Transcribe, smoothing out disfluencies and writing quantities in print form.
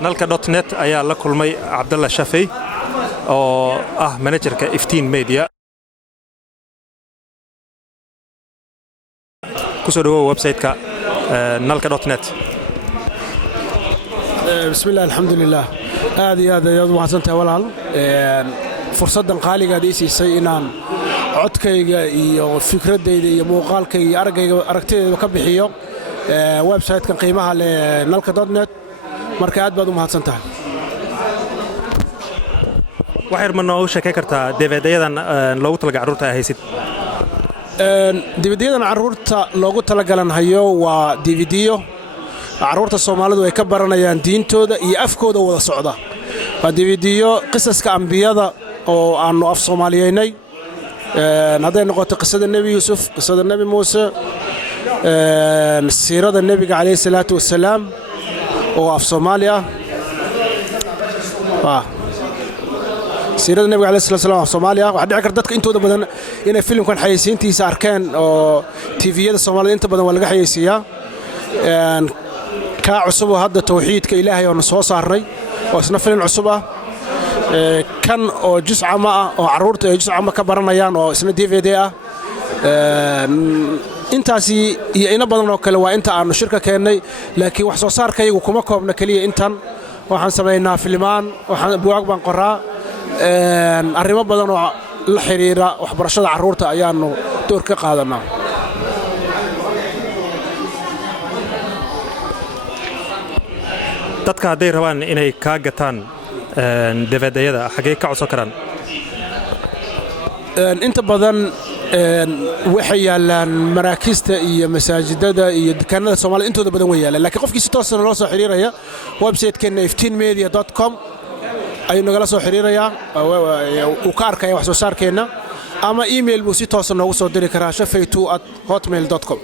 nalka.net ayaa la kulmay Cabdalla Shafii oo ah managerka Iftiin Media kusoo dhawow website-ka nalka.net. bismillaah alxamdulillaah aad iyo aad ayaad u mahadsantahay walaal fursaddan qaaligaad ii siisay inaan codkayga iyo fikradayda iyo muuqaalkayga iyo aragtidayda ka bixiyo website-kan qiimaha leh nalka.net marka aad baad u mahadsantahay. waxaad ma noo sheekay kartaa DVD-yadan loogu talagalay carruurta ay haysid? DVD-yadan carruurta loogu talagalan hayo waa DVD-yo carruurta Soomaalidu ay ka baranayaan diintooda iyo afkooda wada socda. waa DVD-yo qisaska ambiyada oo aanu af Soomaaliyeynay hadday noqoto qisada Nabi Yuusuf, qisada Nabi Muuse, siirada Nabiga calayhi salaatu wassalaam oo af Soomaali ah. siirada Nabiga calayhi salaatu wassalaam af Soomaali ah. waxa dhici karta dadka intooda badan inay filimkan xayeysiintiisa arkeen oo TV-yada Soomaalida inta badan waa laga xayeysiiyaa. ka cusub hadda tawxiidka Ilaahay oo soo saarnay oo isna filim cusub ah. kan oo juz ama ah oo carruurta ay juz ama ka baranayaan oo isna DVD ah. intaasi iyo ina badan oo kale waa inta aanu shirka keenay laakiin wax soo saarkaygu kuma koobna kaliya intan waxaan sameeynaa filmaan waxaan buug baan qoraa arrimo badan oo la xiriira waxbarashada carruurta ayaanu door ka qaadanaa. dadka hadday rabaan inay ka gataan DVD-yada xagee ka codsan karaan? inta badan waxay yaalaan maraakiista iyo masaajidada iyo dukaanada Soomaaliya intooda badan way yaalaan laakiin qofkii si toos ah loo soo xiriiraya website-keena iftiinmedia.com ayuu nagala soo xiriirayaa uu ka arkaya wax soo saarkeena ama email buu si toos ah noogu soo diri karaa shafaytu@hotmail.com.